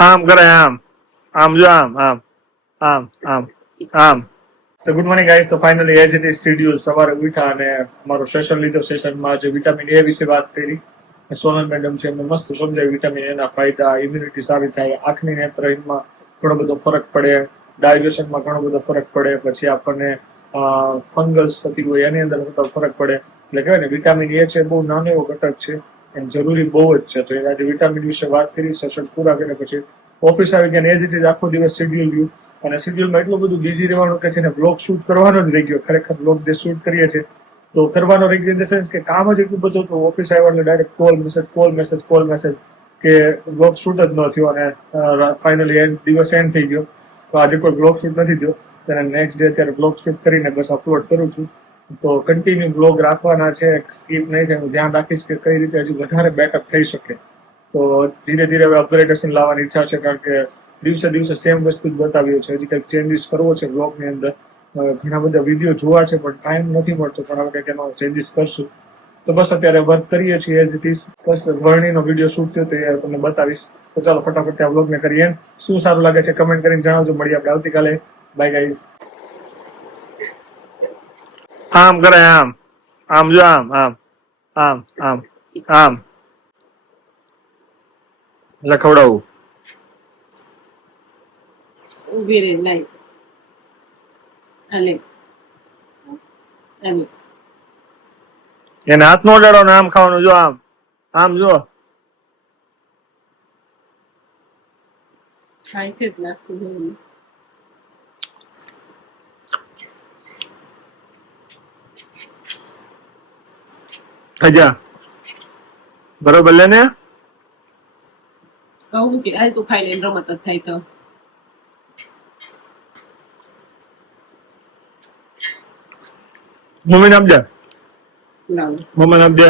આમ કરે આમ જો આમ. તો ગુડ મોર્નિંગ ગાઈસ. તો finally as it is schedule સવારે ઉઠ્યા અને અમારો સેશન લીધો. સેશનમાં જે વિટામિન એ વિશે વાત કરી સોનલ મેડમ છે, એમને મસ્ત સમજાવ્યું વિટામિન એના ફાયદા, ઇમ્યુનિટી સારી થાય, આંખની નેત્રહીનમાં ઘણો બધો ફરક પડે, ડાયજેશનમાં ઘણો બધો ફરક પડે, પછી આપણને ફંગસ થતી હોય એની અંદર મોટો ફરક પડે. એટલે કહેવાય ને વિટામિન એ છે બહુ નાનો એવો ઘટક છે, એમ જરૂરી બહુ જ છે. તો આજે વિટામિન વિશે વાત કરી. સેશન પૂરા કર્યા પછી ઓફિસ આવી ગયા. એઝ ઇટ ઇઝ આખો દિવસ શેડ્યુલ રહ્યું અને શેડ્યુલમાં એટલું બધું બિઝી રહેવાનું કે છે ને બ્લોગ શૂટ કરવાનો જ રહી ગયો. ખરેખર બ્લોગ જે શૂટ કરીએ છીએ તો કરવાનો રહી ગયો ઇન ધ સેન્સ કે કામ જ એટલું બધું હતું. ઓફિસ આવ્યા એટલે ડાયરેક્ટ કોલ મેસેજ કે બ્લોગ શૂટ જ ન થયો અને ફાઇનલી દિવસ એન્ડ થઈ ગયો. તો આજે કોઈ બ્લોગ શૂટ નથી થયો. તેને નેક્સ્ટ ડે અત્યારે બ્લોગ શૂટ કરીને બસ અપલોડ કરું છું. તો કન્ટિન્યુ બ્લોગ રાખવાના છે, સ્કીપ નહીં થાય. હું ધ્યાન રાખીશ કે કઈ રીતે હજી વધારે બેકઅપ થઈ શકે. તો ધીરે ધીરે હવે અપગ્રેડેશન લાવવાની ઈચ્છા છે, કારણ કે દિવસે દિવસે સેમ વસ્તુ જ બતાવ્યું છે. હજી કંઈક ચેન્જીસ કરવો છે બ્લોગની અંદર. ઘણા બધા વિડીયો જોવા છે પણ ટાઈમ નથી મળતો, પણ હવે કંઈક એનો ચેન્જીસ કરશું. તો બસ અત્યારે વર્ક કરીએ છીએ એઝ ઇટ ઇઝ. બસ વર્ણીનો વિડીયો શૂટ થયો તો એ તમને બતાવીશ. તો ચાલો ફટાફટ આ બ્લોગને કરીએ. શું સારું લાગે છે કમેન્ટ કરીને જણાવજો. મળીએ આપણે આવતીકાલે. By guys. આમ કરે આમ જો આમ લખવડાવું. ઉભી રે નહીં. અલે અલે એને હાથ નો અડાડો ને આમ ખાવાનું. જો આમ જો ખાય છે જ નાખું. અજા બરોબર લે ને. કહું કે આ તું ખાઈ લઈને રમત જ થાય છે. મમ્મીને આપજે. લાવ મમ્મીને આપજે.